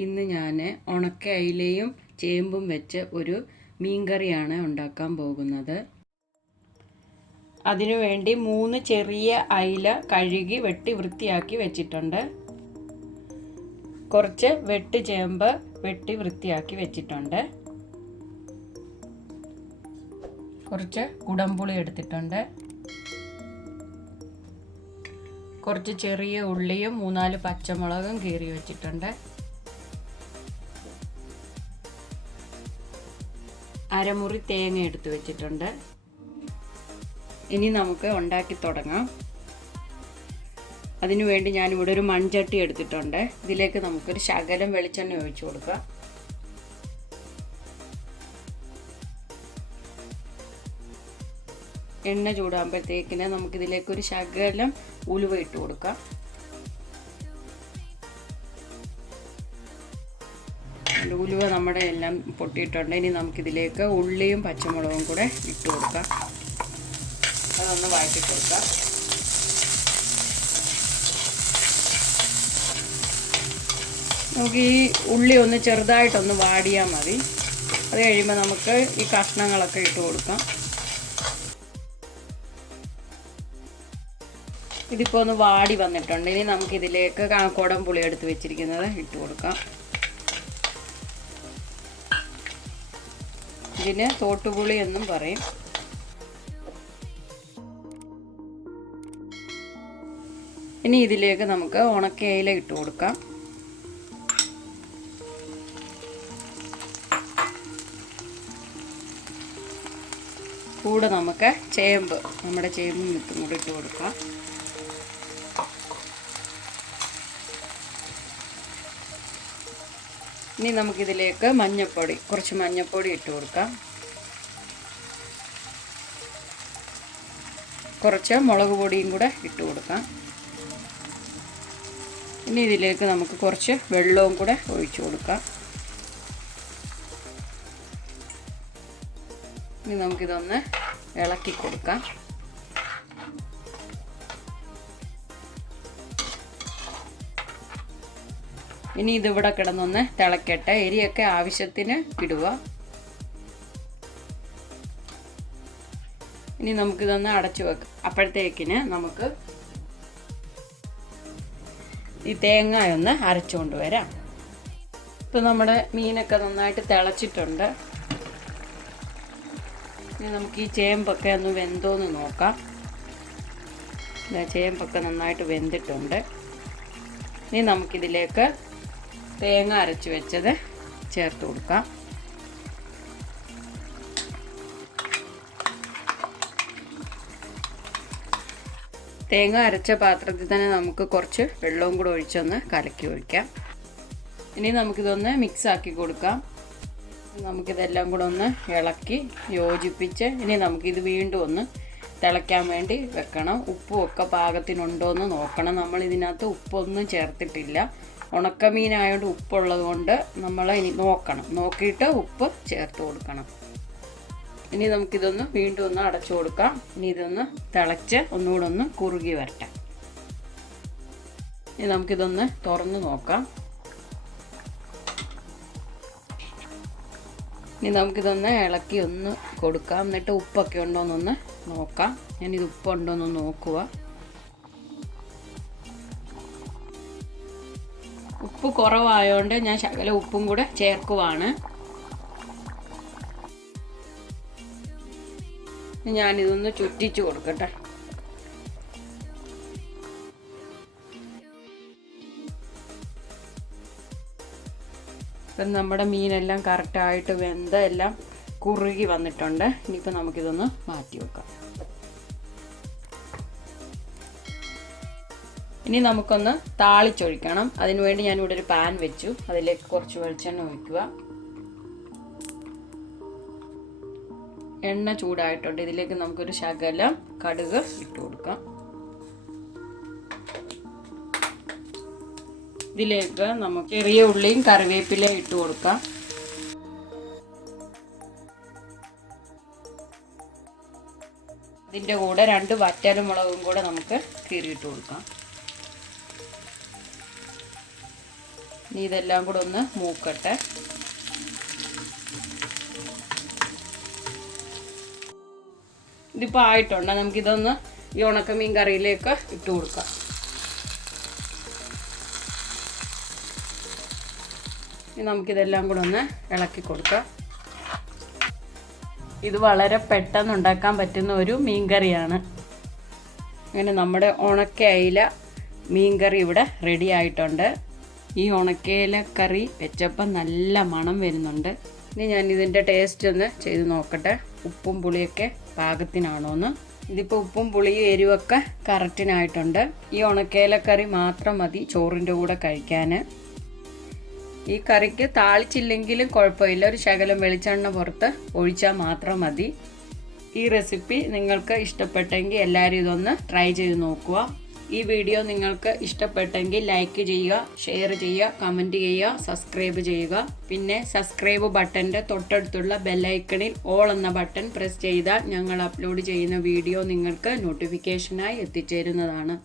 ഇന്ന് ഞാൻ ഉണക്ക അയിലയും ചേമ്പും വെച്ച് ഒരു മീൻകറിയാണ് ഉണ്ടാക്കാൻ പോകുന്നത്. അതിനുവേണ്ടി 3 ചെറിയ അയില കഴുകി വെട്ടി വൃത്തിയാക്കി വെച്ചിട്ടുണ്ട്. കുറച്ച് വെട്ട് ചേമ്പ് വെട്ടി വൃത്തിയാക്കി വെച്ചിട്ടുണ്ട്. കുറച്ച് കുടംപുളി എടുത്തിട്ടുണ്ട്. കുറച്ച് ചെറിയ ഉള്ളിയും 3-4 പച്ചമുളകും കീറി വെച്ചിട്ടുണ്ട്. അരമുറി തേങ്ങ എടുത്ത് വെച്ചിട്ടുണ്ട്. ഇനി നമുക്ക് ഉണ്ടാക്കി തുടങ്ങാം. അതിനുവേണ്ടി ഞാനിവിടെ ഒരു മൺചട്ടി എടുത്തിട്ടുണ്ട്. ഇതിലേക്ക് നമുക്കൊരു ശകലം വെളിച്ചെണ്ണ ഒഴിച്ചു കൊടുക്കാം. എണ്ണ ചൂടാകുമ്പോഴത്തേക്കിന് നമുക്കിതിലേക്കൊരു ശകലം ഉലുവ ഇട്ട് കൊടുക്കാം. ഉലുവ നമ്മുടെ എല്ലാം പൊട്ടിയിട്ടുണ്ട്. ഇനി നമുക്കിതിലേക്ക് ഉള്ളിയും പച്ചമുളകും കൂടെ ഇട്ട് കൊടുക്കാം. അതൊന്ന് വഴറ്റി കൊടുക്കാം. നമുക്ക് ഈ ഉള്ളി ഒന്ന് ചെറുതായിട്ടൊന്ന് വാടിയാൽ മതി. അത് കഴിയുമ്പോൾ നമുക്ക് ഈ കഷ്ണങ്ങളൊക്കെ ഇട്ട് കൊടുക്കാം. ഇതിപ്പോൾ ഒന്ന് വാടി വന്നിട്ടുണ്ട്. ഇനി നമുക്കിതിലേക്ക് കുടംപുളി എടുത്ത് വെച്ചിരിക്കുന്നത് ഇട്ട് കൊടുക്കാം. ഇതിന് തോട്ടുപുളി എന്നും പറയും. ഇനി ഇതിലേക്ക് നമുക്ക് ഉണക്ക അയില ഇട്ട് കൊടുക്കാം. കൂടെ നമുക്ക് നമ്മുടെ ചേമ്പും വിത്തും കൂടെ ഇട്ട് കൊടുക്കാം. ഇനി നമുക്കിതിലേക്ക് കുറച്ച് മഞ്ഞൾപ്പൊടി ഇട്ട് കൊടുക്കാം. കുറച്ച് മുളക് പൊടിയും കൂടെ ഇട്ട് കൊടുക്കാം. ഇനി ഇതിലേക്ക് നമുക്ക് കുറച്ച് വെള്ളവും കൂടെ ഒഴിച്ചു കൊടുക്കാം. ഇനി നമുക്കിതൊന്ന് ഇളക്കി കൊടുക്കാം. ഇനി ഇതിവിടെ കിടന്നൊന്ന് തിളക്കട്ടെ. എരിയൊക്കെ ആവശ്യത്തിന് ഇടുക. ഇനി നമുക്കിതൊന്ന് അടച്ചു വെക്കാം. അപ്പോഴത്തേക്കിന് നമുക്ക് ഈ തേങ്ങയൊന്ന് അരച്ചുകൊണ്ട് വരാം. ഇപ്പം നമ്മുടെ മീനൊക്കെ നന്നായിട്ട് തിളച്ചിട്ടുണ്ട്. ഇനി നമുക്ക് ഈ ചേമ്പൊക്കെ ഒന്ന് വെന്തോന്ന് നോക്കാം. ചേമ്പൊക്കെ നന്നായിട്ട് വെന്തിട്ടുണ്ട്. ഇനി നമുക്കിതിലേക്ക് തേങ്ങ അരച്ച് വെച്ചത് ചേർത്ത് കൊടുക്കാം. തേങ്ങ അരച്ച പാത്രത്തിൽ തന്നെ നമുക്ക് കുറച്ച് വെള്ളവും കൂടെ ഒഴിച്ചൊന്ന് കലക്കി ഒഴിക്കാം. ഇനി നമുക്കിതൊന്ന് മിക്സ് ആക്കി കൊടുക്കാം. നമുക്കിതെല്ലാം കൂടെ ഒന്ന് ഇളക്കി യോജിപ്പിച്ച് ഇനി നമുക്കിത് വീണ്ടും ഒന്ന് തിളയ്ക്കാൻ വേണ്ടി വെക്കണം. ഉപ്പുമൊക്കെ പാകത്തിനുണ്ടോ എന്ന് നോക്കണം. നമ്മൾ ഇതിനകത്ത് ഉപ്പൊന്നും ചേർത്തിട്ടില്ല. ഉണക്കമീനായതുകൊണ്ട് ഉപ്പുള്ളത് കൊണ്ട് നമ്മൾ ഇനി നോക്കിയിട്ട് ഉപ്പ് ചേർത്ത് കൊടുക്കണം. ഇനി നമുക്കിതൊന്ന് വീണ്ടും ഒന്ന് അടച്ചു കൊടുക്കാം. ഇനി ഇതൊന്ന് തിളച്ച് ഒന്നുകൂടെ ഒന്ന് കുറുകി വരട്ടെ. ഇനി നമുക്കിതൊന്ന് തുറന്ന് നോക്കാം. ഇനി നമുക്കിതൊന്ന് ഇളക്കി ഒന്ന് കൊടുക്കാം. എന്നിട്ട് ഉപ്പൊക്കെ ഉണ്ടോയെന്നൊന്ന് നോക്കാം. ഞാനിത് ഉപ്പുണ്ടോയെന്ന് നോക്കുക. ഉപ്പ് കുറവായതുകൊണ്ട് ഞാൻ ശകലം ഉപ്പും കൂടെ ചേർക്കുവാണ്. ഞാനിതൊന്ന് ചുറ്റിച്ച് കൊടുക്കട്ടെ. ഇപ്പം നമ്മുടെ മീനെല്ലാം കറക്റ്റായിട്ട് എല്ലാം കുറുകി വന്നിട്ടുണ്ട്. ഇനിയിപ്പോൾ നമുക്കിതൊന്ന് മാറ്റി വെക്കാം. ഇനി നമുക്കൊന്ന് താളിച്ചൊഴിക്കണം. അതിനുവേണ്ടി ഞാനിവിടെ ഒരു പാൻ വെച്ചു. അതിലേക്ക് കുറച്ച് വെളിച്ചെണ്ണ ഒഴിക്കുക. എണ്ണ ചൂടായിട്ടുണ്ട്. ഇതിലേക്ക് നമുക്കൊരു ശകലം കടുക് ഇട്ട് കൊടുക്കാം. ഇതിലേക്ക് നമുക്ക് ചെറിയ ഉള്ളിയും കറിവേപ്പിലയും ഇട്ട് കൊടുക്കാം. ഇതിൻ്റെ കൂടെ 2 വറ്റൽമുളകും കൂടെ നമുക്ക് കീറിയിട്ട് കൊടുക്കാം. ഇനി ഇതെല്ലാം കൂടെ ഒന്ന് മൂക്കട്ടെ. ഇതിപ്പോൾ ആയിട്ടുണ്ട്. നമുക്കിതൊന്ന് ഈ ഉണക്കമീൻ കറിയിലേക്ക് ഇട്ട് കൊടുക്കാം. ഇനി നമുക്കിതെല്ലാം കൂടെ ഒന്ന് ഇളക്കി കൊടുക്കാം. ഇത് വളരെ പെട്ടെന്ന് ഉണ്ടാക്കാൻ പറ്റുന്ന ഒരു മീൻകറിയാണ്. അങ്ങനെ നമ്മുടെ ഉണക്ക അയില മീൻകറി ഇവിടെ റെഡി ആയിട്ടുണ്ട്. ഈ ഉണക്കയില കറി വെച്ചപ്പം നല്ല മണം വരുന്നുണ്ട്. ഇനി ഞാൻ ഇതിൻ്റെ ടേസ്റ്റ് ഒന്ന് ചെയ്ത് നോക്കട്ടെ, ഉപ്പും പുളിയൊക്കെ പാകത്തിനാണോന്ന്. ഇതിപ്പോൾ ഉപ്പും പുളിയും എരിവൊക്കെ കറക്റ്റിനായിട്ടുണ്ട്. ഈ ഉണക്കയില കറി മാത്രം മതി ചോറിൻ്റെ കൂടെ കഴിക്കാൻ. ഈ കറിക്ക് താളിച്ചില്ലെങ്കിലും കുഴപ്പമില്ല, ഒരു ശകലം വെളിച്ചെണ്ണ പുറത്ത് ഒഴിച്ചാൽ മാത്രം മതി. ഈ റെസിപ്പി നിങ്ങൾക്ക് ഇഷ്ടപ്പെട്ടെങ്കിൽ എല്ലാവരും ഇതൊന്ന് ട്രൈ ചെയ്ത് നോക്കുക. ഈ വീഡിയോ നിങ്ങൾക്ക് ഇഷ്ടപ്പെട്ടെങ്കിൽ ലൈക്ക് ചെയ്യുക, ഷെയർ ചെയ്യുക, കമൻറ്റ് ചെയ്യുക, സബ്സ്ക്രൈബ് ചെയ്യുക. പിന്നെ സബ്സ്ക്രൈബ് ബട്ടൻ്റെ തൊട്ടടുത്തുള്ള ബെല്ലൈക്കണിൽ ഓൾ എന്ന ബട്ടൺ പ്രസ് ചെയ്താൽ ഞങ്ങൾ അപ്ലോഡ് ചെയ്യുന്ന വീഡിയോ നിങ്ങൾക്ക് നോട്ടിഫിക്കേഷനായി എത്തിച്ചേരുന്നതാണ്.